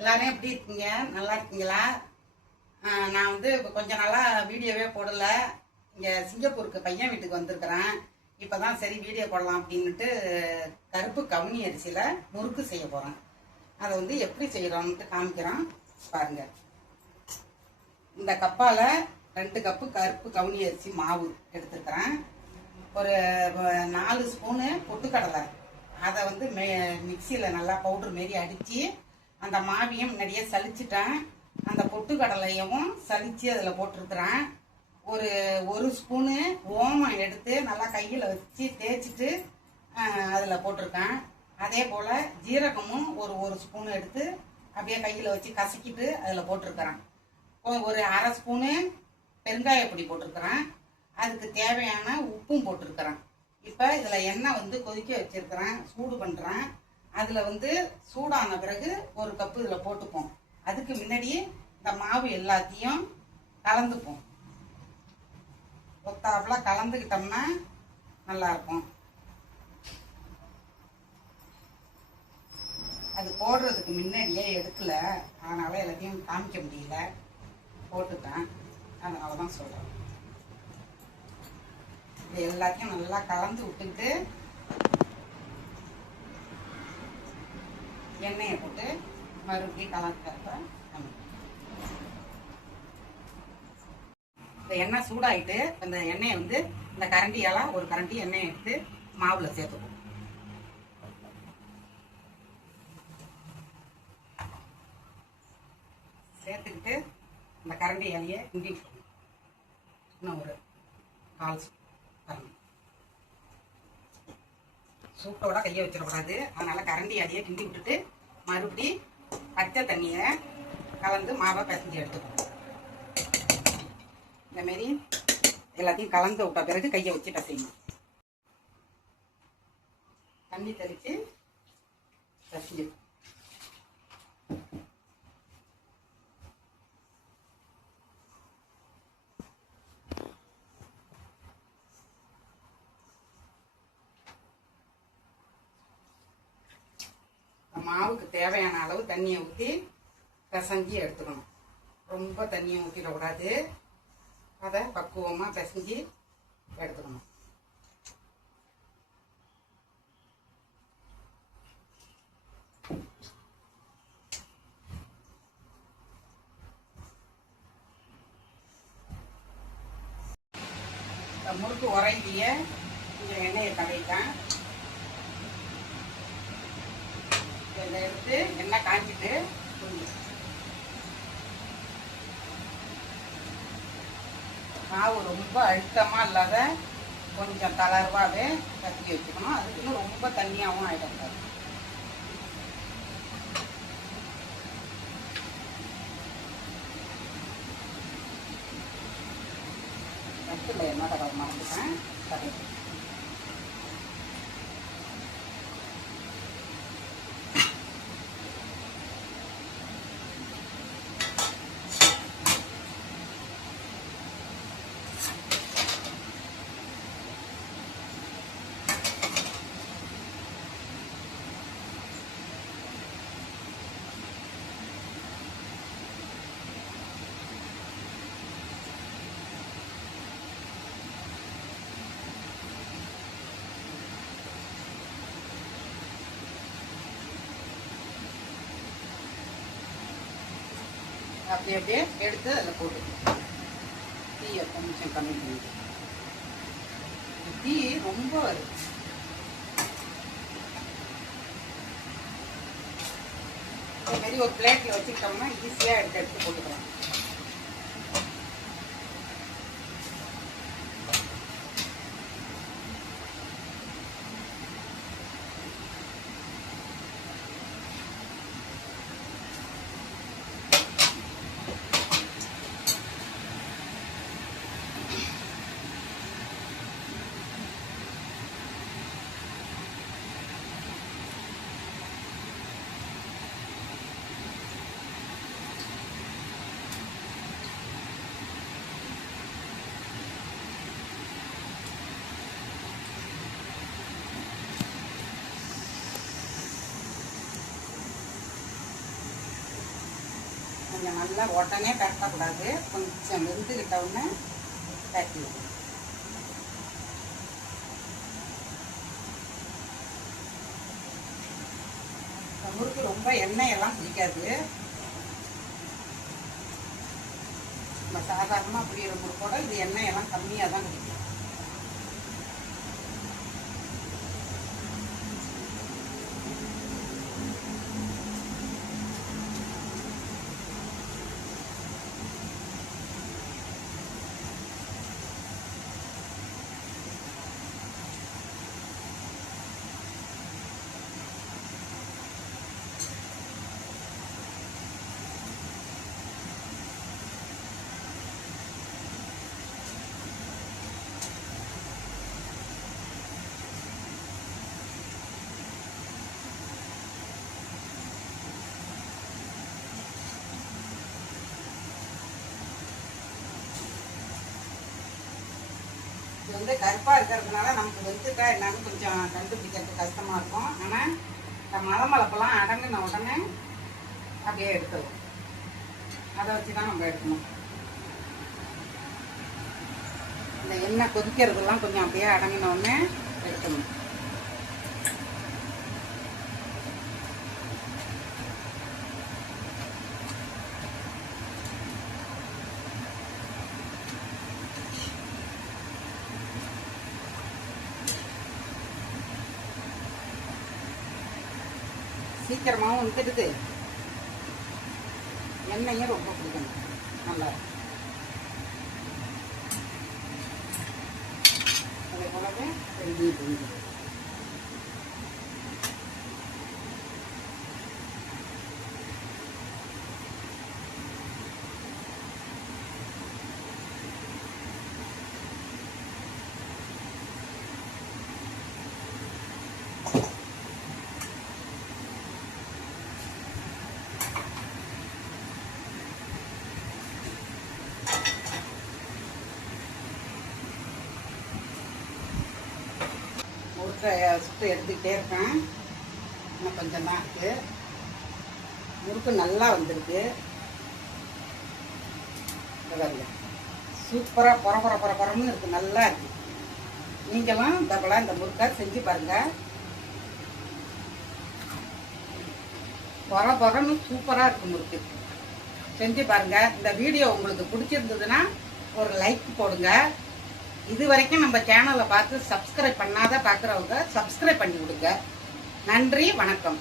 எல்லாரும் எப்படி இருக்கீங்க? நல்லா இருக்கீங்களா? நான் வந்து இப்போ கொஞ்சம் நாளா வீடியோவே போடல. இங்கே சிங்கப்பூருக்கு பையன் வீட்டுக்கு வந்திருக்கிறேன். இப்போ தான் சரி வீடியோ போடலாம் அப்படின்ட்டு கருப்பு கவுனி அரிசியில் முறுக்கு செய்ய போகிறேன். அதை வந்து எப்படி செய்கிறோம்ட்டு காமிக்கிறோம் பாருங்க. இந்த கப்பால் 2 கப்பு கருப்பு கவுனி அரிசி மாவு எடுத்துருக்கிறேன். ஒரு 4 ஸ்பூனு பொட்டுக்கடலை, அதை வந்து மிக்சியில் நல்லா பவுட்ரு மாரி அடித்து அந்த மாவையும் முன்னாடியே சலிச்சிட்டேன். அந்த பொட்டுக்கடலையும் சலித்து அதில் போட்டிருக்கிறேன். ஒரு ஸ்பூனு ஓமம் எடுத்து நல்லா கையில் வச்சு தேய்ச்சிட்டு அதில் போட்டிருக்கேன். அதே போல் ஜீரகமும் ஒரு ஸ்பூனு எடுத்து அப்படியே கையில் வச்சு கசக்கிட்டு அதில் போட்டிருக்கிறேன். ஒரு அரை ஸ்பூனு பெருங்காயப்பொடி போட்டிருக்கிறேன். அதுக்கு தேவையான உப்பும் போட்டிருக்கிறேன். இப்போ இதில் எண்ணெய் வந்து கொதிக்க வச்சிருக்கிறேன், சூடு பண்ணுறேன். அதில் வந்து சூடான பிறகு 1 கப்பு இதில் போட்டுப்போம். அதுக்கு முன்னாடி இந்த மாவு எல்லாத்தையும் கலந்துப்போம். ஒத்தாப்புல கலந்துக்கிட்டோம்னா நல்லாயிருக்கும். அது போடுறதுக்கு முன்னாடியே எடுக்கல, அதனால் எல்லாத்தையும் காமிக்க முடியல, போட்டுட்டேன். அதனால தான் சொல்கிறேன். இது எல்லாத்தையும் நல்லா கலந்து விட்டுக்கிட்டு எண்ணெயை போட்டு மறுபடியும் கலந்துக்கிறப்ப இந்த எண்ணெய் சூடாயிட்டு அந்த எண்ணெயை வந்து இந்த கரண்டியால் ஒரு கரண்டி எண்ணெயை எடுத்து மாவில் சேர்த்துக்கும். சேர்த்துக்கிட்டு இந்த கரண்டியாலேயே கிண்டி விட்டுக்கணும். இன்னும் ஒரு 1/4 கரண்டி. சூட்டோட கையை வச்சிடக்கூடாது, அதனால கரண்டியாலேயே கிண்டி விட்டுட்டு மறுபடி பச்சை தண்ணியை கலந்து மாவை பிசைஞ்சு எடுத்துக்கணும். இந்தமாரி எல்லாத்தையும் கலந்து விட்ட பிறகு கையை வச்சு பிசையணும். தண்ணி தெளித்து பிசைஞ்சு மாவுக்கு தேவையான அளவு தண்ணியை ஊற்றி பிசைஞ்சி எடுத்துக்கணும். ரொம்ப தண்ணியை ஊற்றிடக்கூடாது, அதை பக்குவமாக பிசைஞ்சி எடுத்துக்கணும். இந்த முறுக்கு உரையிலேயே கொஞ்சம் எண்ணெயை தடவிட்டேன். இதை எடுத்து எண்ணெய் காய்ச்சிட்டு மாவு ரொம்ப அழுத்தமாக இல்லாத கொஞ்சம் தளர்வாகவே கட்டி வச்சுக்கணும். அதுக்குன்னு ரொம்ப தண்ணியாகவும் ஆகிடக்கூடாது. கட்டில் என்ன தடவை மறந்துட்டேன். அப்படியே அப்படியே எடுத்து அதில் போட்டுக்கணும். தீயை கொஞ்சம் கம்மி பண்ணிட்டு, தீ ரொம்ப வருது. இதேமாரி ஒரு பிளேட்டில் வச்சுக்கிட்டோம்னா ஈஸியாக எடுத்து போட்டுக்கலாம். கொஞ்சம் நல்லா உடனே பேட்டக்கூடாது, கொஞ்சம் வெந்துக்கிட்ட உடனே பேட்டி. முறுக்கு ரொம்ப எண்ணெயெல்லாம் பிடிக்காது, நம்ம சாதாரணமாக பிடிக்கிற முறுக்கோட இது எண்ணெயெல்லாம் கம்மியாக தான் பிடிக்கும். இது வந்து கருப்பாக இருக்கிறதுனால நமக்கு வெந்துட்டா என்னன்னு கொஞ்சம் கண்டுபிடிக்கிறது கஷ்டமாக இருக்கும். ஆனால் இந்த மலமளப்பெல்லாம் அடங்கின உடனே அப்படியே எடுத்துடும். அதை வச்சு தான் நம்ம எடுக்கணும். இந்த எண்ணெய் கொதிக்கிறதுலாம் கொஞ்சம் அப்படியே அடங்கின உடனே எடுக்கணும். சீக்கிரமாகவும் வந்துடுது, எண்ணெயும் ரொம்ப பிடிக்கணும். நல்லா அதே போலவே வெந்தயம் பிடிக்கும். சுட்டு எடுத்துக்கிட்டே இருக்கேன். இன்னும் கொஞ்சம் தான் இருக்குது. முறுக்கு நல்லா வந்திருக்கு. சூப்பராக பொறன்னு இருக்குது, நல்லா இருக்குது. நீங்களும் டபுளாக இந்த முறுக்கை செஞ்சு பாருங்கள். பொறன்னு சூப்பராக இருக்குது முறுக்கு. செஞ்சு பாருங்கள். இந்த வீடியோ உங்களுக்கு பிடிச்சிருந்ததுன்னா ஒரு லைக் போடுங்க. இது வரைக்கும் நம்ம சேனலை பார்த்து சப்ஸ்கிரைப் பண்ணாத பார்க்குறவங்க சப்ஸ்கிரைப் பண்ணி விடுங்க. நன்றி, வணக்கம்.